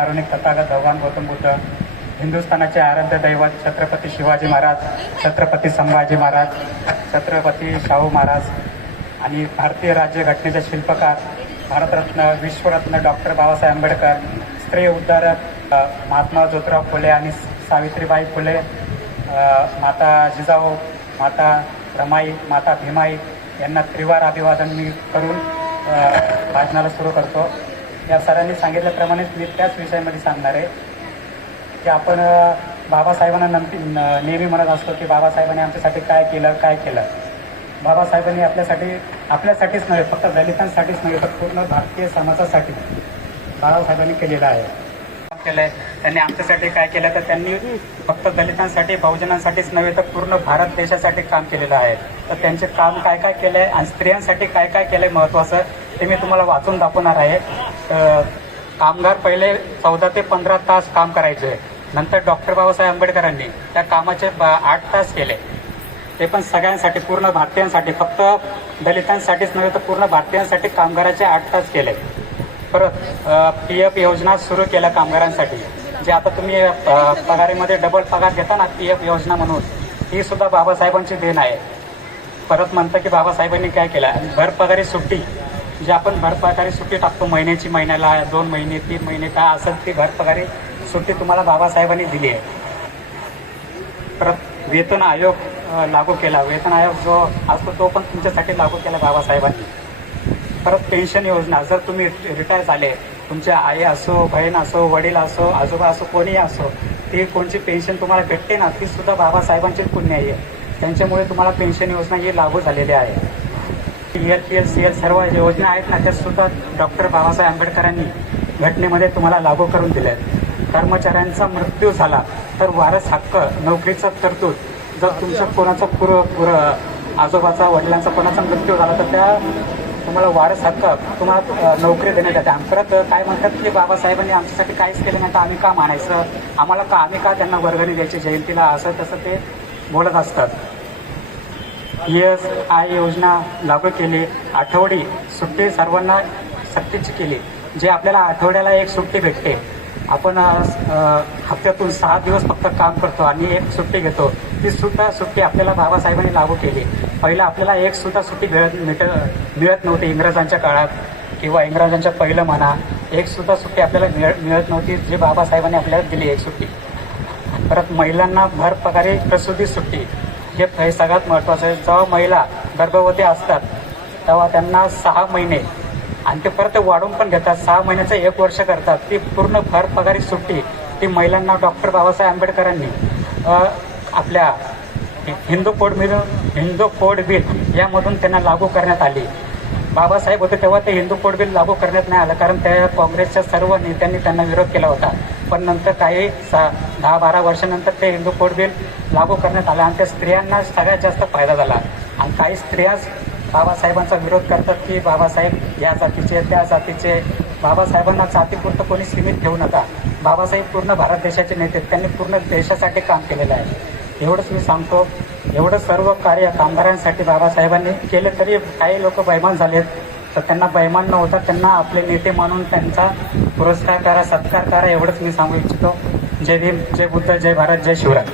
कारुणिक तथागत भगवान गौतम बुद्ध हिंदुस्थानाचे आराध्य दैवत छत्रपती शिवाजी महाराज छत्रपती संभाजी महाराज छत्रपती शाहू महाराज आणि भारतीय राज्यघटनेचे शिल्पकार भारतरत्न विश्वरत्न डॉक्टर बाबासाहेब आंबेडकर स्त्री उद्धारक महात्मा ज्योतिराव फुले आणि सावित्रीबाई फुले माता जिजाऊ माता रमाई माता भीमाई यांना त्रिवार अभिवादन मी करून भाषणाला सुरू करतो. या सरांनी सांगितल्याप्रमाणेच मी त्याच विषयामध्ये सांगणार आहे की आपण बाबासाहेबांना नमती नेहमी म्हणत असतो की बाबासाहेबांनी आमच्यासाठी काय केलं काय केलं. बाबासाहेबांनी आपल्यासाठी आपल्यासाठीच नव्हे फक्त दलितांसाठीच नव्हे तर पूर्ण भारतीय समाजासाठी बाबासाहेबांनी केलेलं आहे. काम केलंय. त्यांनी आमच्यासाठी काय केलं तर त्यांनी फक्त दलितांसाठी बहुजनांसाठीच नव्हे तर पूर्ण भारत देशासाठी काम केलेलं आहे. तर त्यांचे काम काय काय केलंय आणि स्त्रियांसाठी काय काय केलंय महत्वाचं ते मी तुम्हाला वाचून दाखवणार आहे. कामगार पहिले चौदा ते पंधरा तास काम करायचे. नंतर डॉक्टर बाबासाहेब आंबेडकरांनी त्या कामाचे बा- आठ तास केले. ते पण सगळ्यांसाठी पूर्ण भारतीयांसाठी फक्त दलितांसाठीच नव्हे तर पूर्ण भारतीयांसाठी कामगाराचे आठ तास केले. परत पी एफ योजना सुरू केल्या कामगारांसाठी. जे आता तुम्ही पगारीमध्ये डबल पगार घेता ना पी एफ योजना म्हणून ही सुद्धा बाबासाहेबांची देण आहे. परत म्हणतं की बाबासाहेबांनी काय केलं? आणि भरपगारी सुट्टी जी आपण भरपगारी सुट्टी टाकतो महिन्याची महिन्याला दोन महिने तीन महिने काय असेल ती भरपगारी सुट्टी तुम्हाला बाबासाहेबांनी दिली आहे. परत वेतन आयोग लागू केला. वेतन आयोग जो असतो तो पण तुमच्यासाठी लागू केला बाबासाहेबांनी. परत पेन्शन योजना जर तुम्ही रिटायर झाले तुमच्या आई असो बहीण असो वडील असो आजोबा असो कोणीही असो ती कोणची पेन्शन तुम्हाला भेटते ना ती सुद्धा बाबासाहेबांचीच पुण्य आहे. त्यांच्यामुळे तुम्हाला पेन्शन योजना ही लागू झालेली आहे. L P L C L सर्व योजना आहेत ना त्या सुद्धा डॉक्टर बाबासाहेब आंबेडकरांनी घटनेमध्ये तुम्हाला लागू करून दिल्या आहेत कर्मचाऱ्यांचा मृत्यू झाला तर वारस हक्क नोकरीचा तरतूद जर तुमच्या कोणाचा पुर पुर आजोबाचा वडिलांचा कोणाचा मृत्यू झाला तर त्या तुम्हाला वारस हक्क तुम्हाला नोकरी देण्यात येते. आणि परत काय म्हणतात की बाबासाहेबांनी आमच्यासाठी काहीच केलं नाही तर आम्ही का मानायचं? आम्हाला का आम्ही का त्यांना वर्गणी द्यायची जयंतीला असं तसं ते बोलत असतात. यस आय योजना लागू केली आठवडी सुट्टी सर्वांना सक्तीची केली. जे आपल्याला आठवड्याला एक सुट्टी भेटते. आपण हप्त्यातून सहा दिवस फक्त काम करतो आणि एक सुट्टी घेतो. ती सुद्धा सुट्टी आपल्याला बाबासाहेबांनी लागू केली. पहिलं आपल्याला एक सुद्धा सुट्टी मिळत मिट मिळत नव्हती इंग्रजांच्या काळात किंवा इंग्रजांच्या पहिलं म्हणा. एक सुद्धा सुट्टी आपल्याला मिळत मिळत नव्हती. जे बाबासाहेबांनी आपल्याला दिली एक सुट्टी. परत महिलांना भर प्रकारे प्रसूती सुट्टी. हे सगळ्यात महत्त्वाचं आहे. जेव्हा महिला गर्भवती असतात तेव्हा त्यांना सहा महिने आणि ते परत वाढून पण घेतात. सहा महिन्याचं एक वर्ष करतात. ती पूर्ण भर पगारी सुट्टी ती महिलांना डॉक्टर बाबासाहेब आंबेडकरांनी आपल्या Hindu code bill Hindu code bill यामधून त्यांना लागू करण्यात आली. बाबासाहेब होते तेव्हा ते हिंदू कोड बिल लागू करण्यात नाही आलं कारण त्या काँग्रेसच्या सर्व नेत्यांनी त्यांना विरोध केला होता. पण नंतर काही सा दहा बारा वर्षानंतर ते हिंदू कोड बिल लागू करण्यात आलं आणि त्या स्त्रियांना सगळ्यात जास्त फायदा झाला. आणि काही स्त्रिया बाबासाहेबांचा विरोध करतात की बाबासाहेब या जातीचे त्या जातीचे. बाबासाहेबांना जातीपुरतं कोणी सीमित ठेवू नका. बाबासाहेब पूर्ण भारत देशाचे नेते त्यांनी पूर्ण देशासाठी काम केलेलं आहे. एवढंच मी सांगतो. एवढं सर्व कार्य कामगारांसाठी बाबासाहेबांनी केले तरी काही लोक बैमान झालेत. तर त्यांना बैमान न होता त्यांना आपले नेते मानून त्यांचा पुरस्कार करा सत्कार करा एवढंच मी सांगू इच्छितो. जय भीम जय बुद्ध जय भारत जय शिवराय.